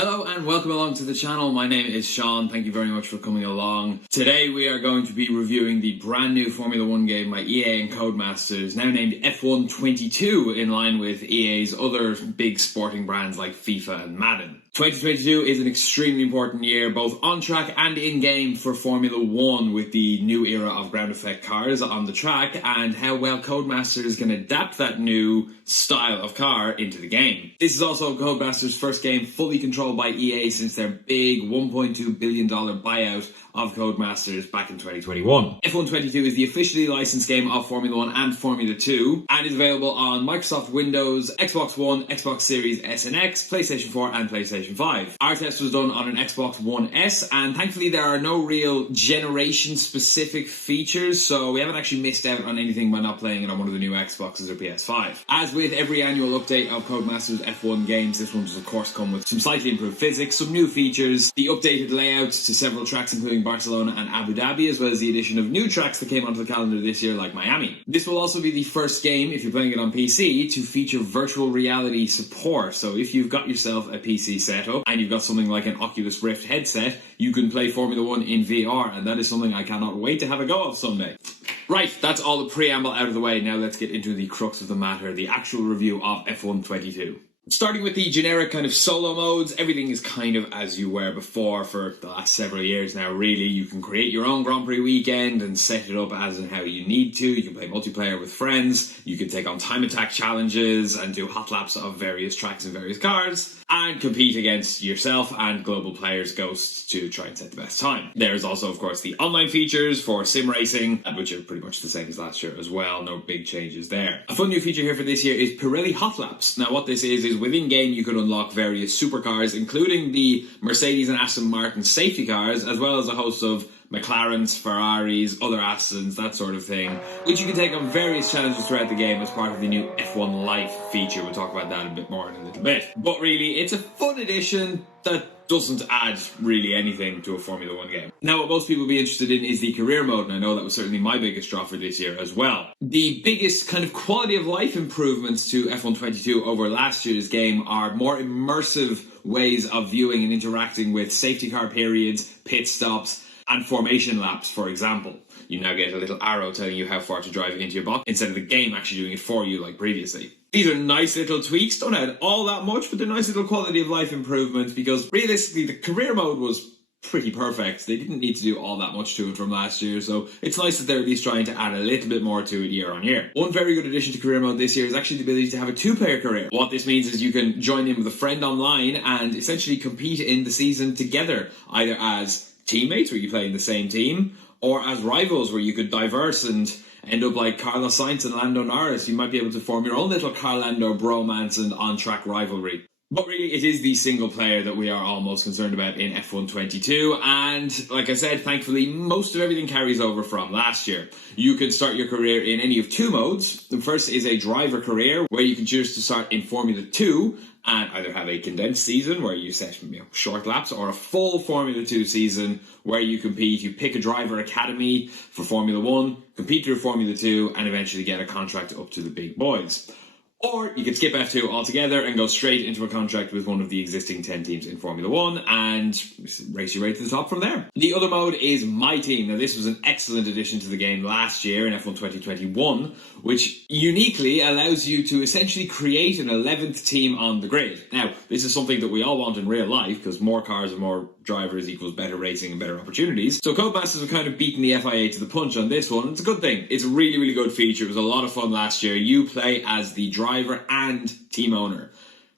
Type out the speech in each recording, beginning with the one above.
Hello and welcome along to the channel. My name is Seán. Thank you very much for coming along. Today we are going to be reviewing the brand new Formula 1 game by EA and Codemasters, now named F1 22, in line with EA's other big sporting brands like FIFA and Madden. 2022 is an extremely important year, both on track and in-game, for Formula 1, with the new era of ground effect cars on the track and how well Codemasters can adapt that new style of car into the game. This is also Codemasters' first game fully controlled by EA since their big $1.2 billion buyout of Codemasters back in 2021. F1 22 is the officially licensed game of Formula 1 and Formula 2 and is available on Microsoft Windows, Xbox One, Xbox Series S and X, PlayStation 4 and PlayStation 5. Our test was done on an Xbox One S, and thankfully there are no real generation-specific features, so we haven't actually missed out on anything by not playing it on one of the new Xboxes or PS5. As with every annual update of Codemasters F1 games, this one does of course come with some slightly improved physics, some new features, the updated layouts to several tracks including Barcelona and Abu Dhabi, as well as the addition of new tracks that came onto the calendar this year like Miami. This will also be the first game, if you're playing it on PC, to feature virtual reality support. So if you've got yourself a PC setup and you've got something like an Oculus Rift headset, you can play Formula 1 in VR, and that is something I cannot wait to have a go of someday. Right, that's all the preamble out of the way. Now let's get into the crux of the matter, the actual review of F1 22. Starting with the generic kind of solo modes, everything is kind of as you were before for the last several years now, really. You can create your own Grand Prix weekend and set it up as and how you need to. You can play multiplayer with friends. You can take on time attack challenges and do hot laps of various tracks and various cars, and compete against yourself and global players, ghosts, to try and set the best time. There's also, of course, the online features for sim racing, which are pretty much the same as last year as well. No big changes there. A fun new feature here for this year is Pirelli Hot Laps. Now what this is within game you can unlock various supercars, including the Mercedes and Aston Martin safety cars, as well as a host of McLarens, Ferraris, other Astons, that sort of thing, which you can take on various challenges throughout the game as part of the new F1 Life feature. We'll talk about that a bit more in a little bit. But really, it's a fun addition that doesn't add really anything to a Formula 1 game. Now, what most people will be interested in is the career mode, and I know that was certainly my biggest draw for this year as well. The biggest kind of quality of life improvements to F1 22 over last year's game are more immersive ways of viewing and interacting with safety car periods, pit stops, and formation laps, for example. You now get a little arrow telling you how far to drive into your box, instead of the game actually doing it for you like previously. These are nice little tweaks, don't add all that much, but they're nice little quality of life improvements, because realistically the career mode was pretty perfect. They didn't need to do all that much to it from last year, so it's nice that they're at least trying to add a little bit more to it year on year. One very good addition to career mode this year is actually the ability to have a two-player career. What this means is you can join in with a friend online and essentially compete in the season together, either as teammates where you play in the same team, or as rivals where you could diverse and end up like Carlos Sainz and Lando Norris. You might be able to form your own little Carlando bromance and on-track rivalry. But really, it is the single player that we are all most concerned about in F1 22, and like I said, thankfully, most of everything carries over from last year. You can start your career in any of two modes. The first is a driver career, where you can choose to start in Formula 2, and either have a condensed season where you set short laps, or a full Formula 2 season where you compete. You pick a driver academy for Formula 1, compete through Formula 2, and eventually get a contract up to the big boys. Or you could skip F2 altogether and go straight into a contract with one of the existing 10 teams in Formula 1 and race your way to the top from there. The other mode is My Team. Now this was an excellent addition to the game last year in F1 2021, which uniquely allows you to essentially create an 11th team on the grid. Now, this is something that we all want in real life, because more cars and more drivers equals better racing and better opportunities. So Codemasters have kind of beaten the FIA to the punch on this one. It's a good thing. It's a really, really good feature. It was a lot of fun last year. You play as the driver and team owner,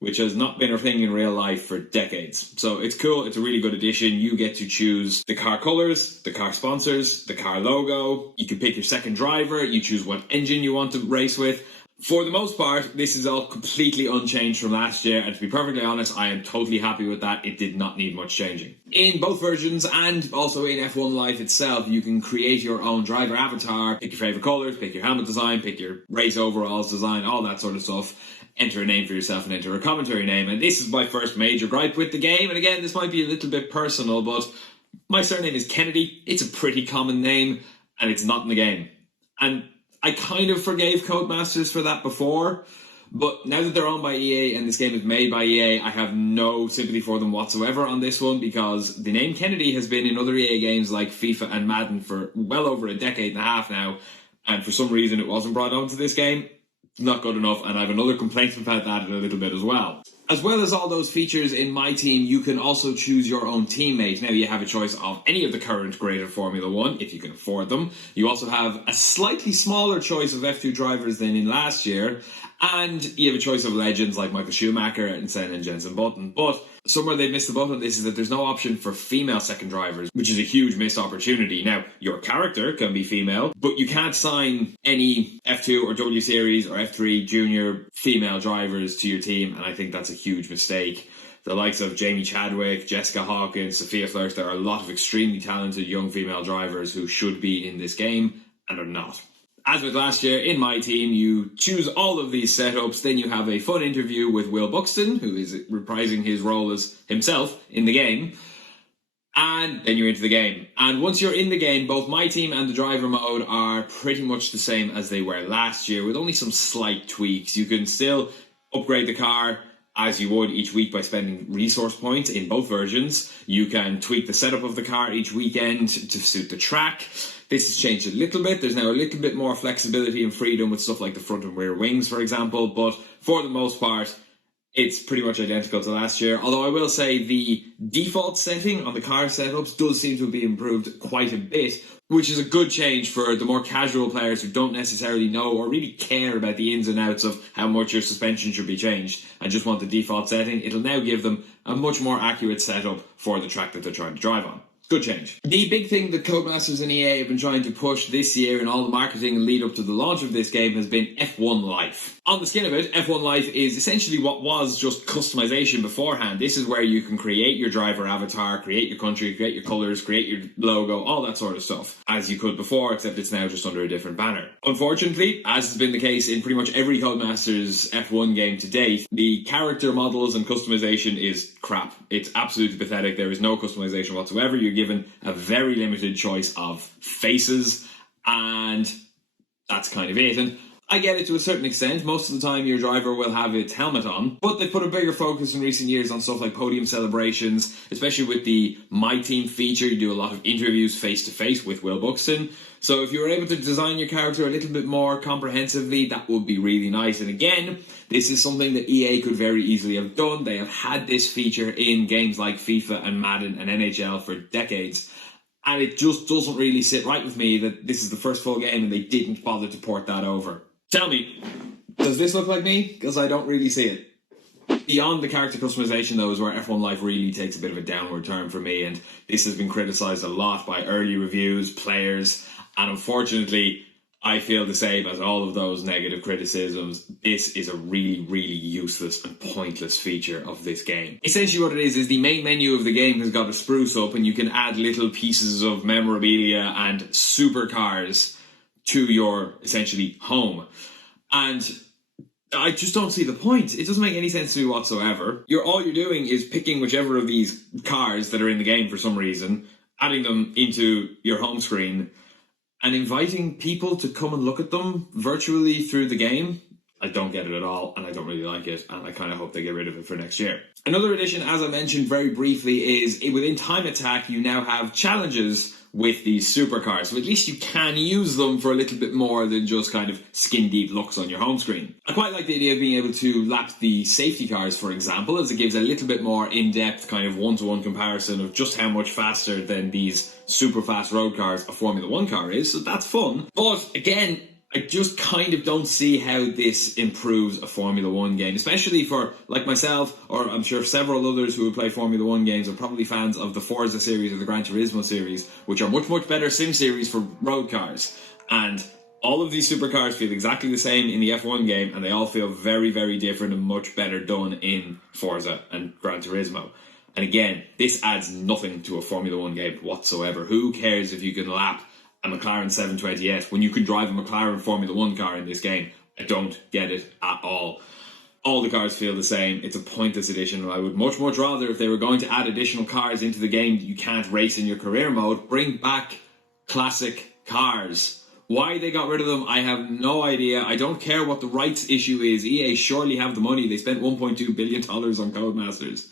which has not been a thing in real life for decades. So it's cool. It's a really good addition. You get to choose the car colors, the car sponsors, the car logo. You can pick your second driver. You choose what engine you want to race with. For the most part, this is all completely unchanged from last year, and to be perfectly honest, I am totally happy with that. It did not need much changing. In both versions, and also in F1 Life itself, you can create your own driver avatar, pick your favourite colours, pick your helmet design, pick your race overalls design, all that sort of stuff. Enter a name for yourself and enter a commentary name, and this is my first major gripe with the game, and again, this might be a little bit personal, but my surname is Kennedy. It's a pretty common name, and it's not in the game. And I kind of forgave Codemasters for that before, But now that they're owned by EA and this game is made by EA, I have no sympathy for them whatsoever on this one, because the name Kennedy has been in other EA games like FIFA and Madden for well over a decade and a half now, and for some reason it wasn't brought onto this game. Not good enough, and I have another complaint about that in a little bit as well. As well as all those features in My Team, you can also choose your own teammate. Now you have a choice of any of the current graded Formula 1, if you can afford them. You also have a slightly smaller choice of F2 drivers than in last year, and you have a choice of legends like Michael Schumacher and Seán and Jenson Button. But somewhere they've missed the boat on this is that there's no option for female second drivers, which is a huge missed opportunity. Now, your character can be female, but you can't sign any F2 or W Series or F3 junior female drivers to your team, and I think that's a huge mistake. The likes of Jamie Chadwick, Jessica Hawkins, Sophia Flert, there are a lot of extremely talented young female drivers who should be in this game and are not. As with last year, in My Team, you choose all of these setups, then you have a fun interview with Will Buxton, who is reprising his role as himself in the game, and then you're into the game. And once you're in the game, both My Team and the driver mode are pretty much the same as they were last year, with only some slight tweaks. You can still upgrade the car as you would each week by spending resource points in both versions. You can tweak the setup of the car each weekend to suit the track. This has changed a little bit. There's now a little bit more flexibility and freedom with stuff like the front and rear wings, for example, but for the most part, it's pretty much identical to last year. Although I will say the default setting on the car setups does seem to be improved quite a bit, which is a good change for the more casual players who don't necessarily know or really care about the ins and outs of how much your suspension should be changed and just want the default setting. It'll now give them a much more accurate setup for the track that they're trying to drive on. Good change. The big thing that Codemasters and EA have been trying to push this year in all the marketing and lead up to the launch of this game has been F1 Life. On the skin of it, F1 Life is essentially what was just customization beforehand. This is where you can create your driver avatar, create your country, create your colours, create your logo, all that sort of stuff, as you could before, except it's now just under a different banner. Unfortunately, as has been the case in pretty much every Codemasters F1 game to date, the character models and customization is crap. It's absolutely pathetic. There is no customization whatsoever. You're given a very limited choice of faces, and that's kind of it. And I get it to a certain extent. Most of the time your driver will have its helmet on, but they've put a bigger focus in recent years on stuff like podium celebrations, especially with the My Team feature. You do a lot of interviews face-to-face with Will Buxton. So if you were able to design your character a little bit more comprehensively, that would be really nice. And again, this is something that EA could very easily have done. They have had this feature in games like FIFA and Madden and NHL for decades. And it just doesn't really sit right with me that this is the first full game and they didn't bother to port that over. Tell me, does this look like me? Because I don't really see it. Beyond the character customization, though, is where F1 Life really takes a bit of a downward turn for me, and this has been criticised a lot by early reviews, players, and unfortunately, I feel the same as all of those negative criticisms. This is a really, really useless and pointless feature of this game. Essentially what it is the main menu of the game has got a spruce up, and you can add little pieces of memorabilia and supercars to your, essentially, home. And I just don't see the point. It doesn't make any sense to me whatsoever. All you're doing is picking whichever of these cars that are in the game for some reason, adding them into your home screen, and inviting people to come and look at them virtually through the game. I don't get it at all, and I don't really like it, and I kind of hope they get rid of it for next year. Another addition, as I mentioned very briefly, is within Time Attack, you now have challenges with these supercars, so at least you can use them for a little bit more than just kind of skin-deep looks on your home screen. I quite like the idea of being able to lap the safety cars, for example, as it gives a little bit more in-depth kind of one-to-one comparison of just how much faster than these super-fast road cars a Formula 1 car is, so that's fun. But again, I just kind of don't see how this improves a Formula 1 game, especially for, like myself, or I'm sure several others who have played Formula 1 games are probably fans of the Forza series or the Gran Turismo series, which are much, much better sim series for road cars. And all of these supercars feel exactly the same in the F1 game, and they all feel very, very different and much better done in Forza and Gran Turismo. And again, this adds nothing to a Formula 1 game whatsoever. Who cares if you can lap a McLaren 720S when you can drive a McLaren Formula 1 car in this game? I don't get it at all. All the cars feel the same. It's a pointless addition. I would much rather, if they were going to add additional cars into the game that you can't race in your career mode, bring back classic cars Why they got rid of them, I have no idea. I don't care what the rights issue is. EA surely have the money. They spent $1.2 billion on Codemasters.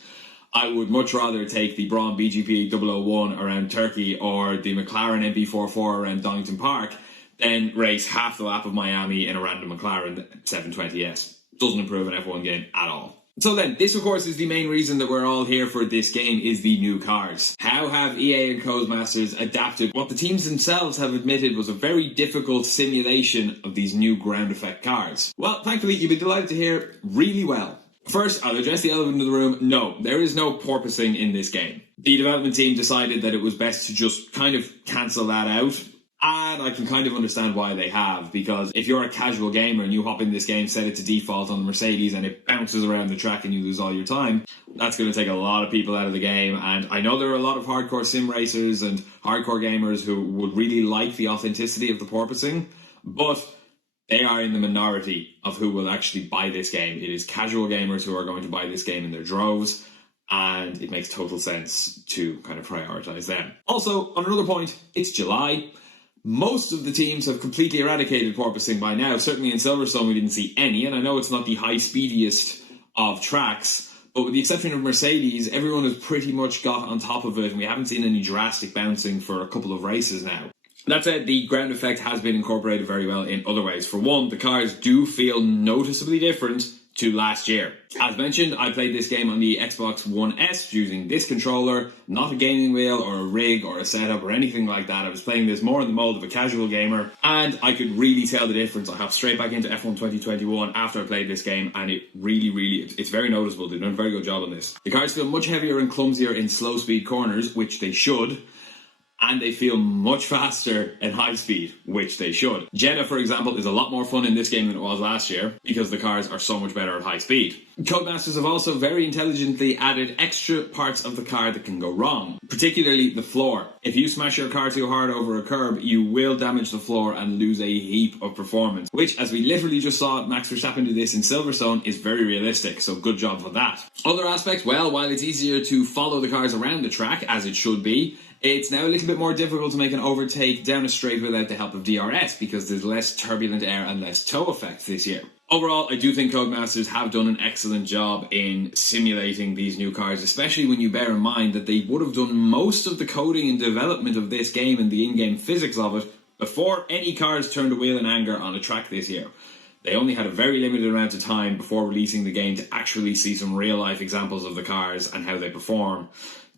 I would much rather take the Braun BGP 001 around Turkey or the McLaren MP44 around Donington Park than race half the lap of Miami in a random McLaren 720S. Doesn't improve an F1 game at all. So then, this of course is the main reason that we're all here for this game, is the new cars. How have EA and Codemasters adapted what the teams themselves have admitted was a very difficult simulation of these new ground effect cars? Well, thankfully you'll be delighted to hear really well. First, I'll address the elephant in the room. No, there is no porpoising in this game. The development team decided that it was best to just kind of cancel that out. And I can kind of understand why they have, because if you're a casual gamer and you hop in this game, set it to default on the Mercedes and it bounces around the track and you lose all your time, that's going to take a lot of people out of the game. And I know there are a lot of hardcore sim racers and hardcore gamers who would really like the authenticity of the porpoising, but they are in the minority of who will actually buy this game. It is casual gamers who are going to buy this game in their droves, and it makes total sense to kind of prioritize them. Also, on another point, it's July. Most of the teams have completely eradicated porpoising by now. Certainly in Silverstone we didn't see any, and I know it's not the high-speediest of tracks, but with the exception of Mercedes, everyone has pretty much got on top of it, and we haven't seen any drastic bouncing for a couple of races now. That said, the ground effect has been incorporated very well in other ways. For one, the cars do feel noticeably different to last year. As mentioned, I played this game on the Xbox One S using this controller, not a gaming wheel or a rig or a setup or anything like that. I was playing this more in the mold of a casual gamer, and I could really tell the difference. I hopped straight back into F1 2021 after I played this game, and it it's very noticeable. They've done a very good job on this. The cars feel much heavier and clumsier in slow speed corners, which they should, and they feel much faster at high speed, which they should. Jeddah, for example, is a lot more fun in this game than it was last year, because the cars are so much better at high speed. Codemasters have also very intelligently added extra parts of the car that can go wrong, particularly the floor. If you smash your car too hard over a curb, you will damage the floor and lose a heap of performance, which, as we literally just saw Max Verstappen do this in Silverstone, is very realistic, so good job for that. Other aspects, well, while it's easier to follow the cars around the track, as it should be, it's now a little bit more difficult to make an overtake down a straight without the help of DRS, because there's less turbulent air and less toe effect this year. Overall, I do think Codemasters have done an excellent job in simulating these new cars, especially when you bear in mind that they would have done most of the coding and development of this game and the in-game physics of it before any cars turned a wheel in anger on a track this year. They only had a very limited amount of time before releasing the game to actually see some real-life examples of the cars and how they perform,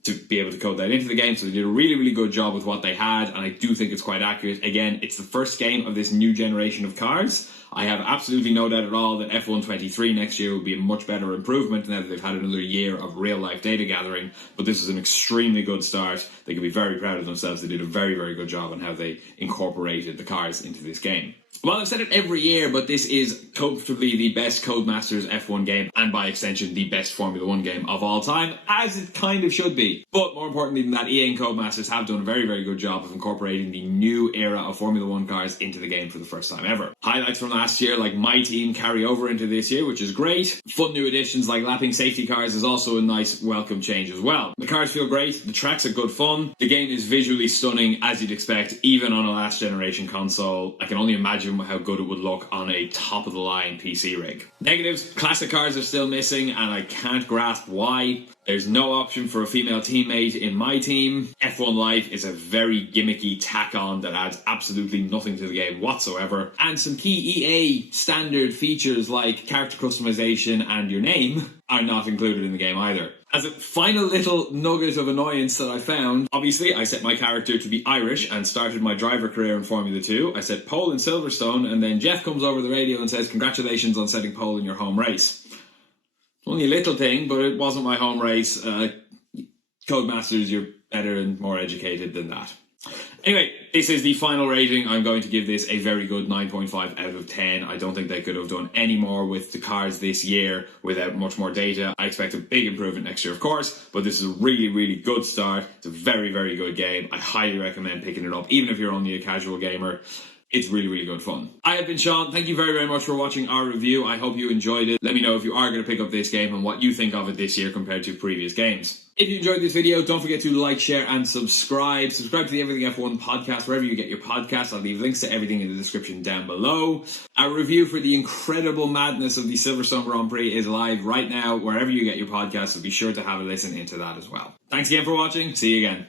to be able to code that into the game. So they did a really, really good job with what they had, and I do think it's quite accurate. Again, it's the first game of this new generation of cars. I have absolutely no doubt at all that F1 23 next year will be a much better improvement now that they've had another year of real-life data gathering, but this is an extremely good start. They can be very proud of themselves. They did a very, very good job on how they incorporated the cars into this game. Well, I've said it every year, but this is comfortably the best Codemasters F1 game, and by extension, the best Formula 1 game of all time, as it kind of should be. But more importantly than that, EA and Codemasters have done a very, very good job of incorporating the new era of Formula 1 cars into the game for the first time ever. Highlights from last year, like My Team, carry over into this year, which is great. Fun new additions like lapping safety cars is also a nice welcome change as well. The cars feel great, the tracks are good fun, the game is visually stunning as you'd expect, even on a last generation console. I can only imagine how good it would look on a top-of-the-line PC rig. Negatives, classic cars are still missing, and I can't grasp why. There's no option for a female teammate in My Team. F1 Life is a very gimmicky tack-on that adds absolutely nothing to the game whatsoever. And some key EA standard features like character customization and your name are not included in the game either. As a final little nugget of annoyance that I found, obviously I set my character to be Irish and started my driver career in Formula 2. I set pole in Silverstone, and then Jeff comes over the radio and says, "Congratulations on setting pole in your home race." Only a little thing, but it wasn't my home race. Codemasters, you're better and more educated than that. Anyway, this is the final rating. I'm going to give this a very good 9.5 out of 10. I don't think they could have done any more with the cars this year without much more data. I expect a big improvement next year, of course, but this is a really, really good start. It's a very, very good game. I highly recommend picking it up, even if you're only a casual gamer. It's really, really good fun. I have been Sean. Thank you very, very much for watching our review. I hope you enjoyed it. Let me know if you are going to pick up this game and what you think of it this year compared to previous games. If you enjoyed this video, don't forget to like, share, and subscribe. Subscribe to the Everything F1 podcast, wherever you get your podcasts. I'll leave links to everything in the description down below. Our review for the incredible madness of the Silverstone Grand Prix is live right now, wherever you get your podcasts, so be sure to have a listen into that as well. Thanks again for watching. See you again.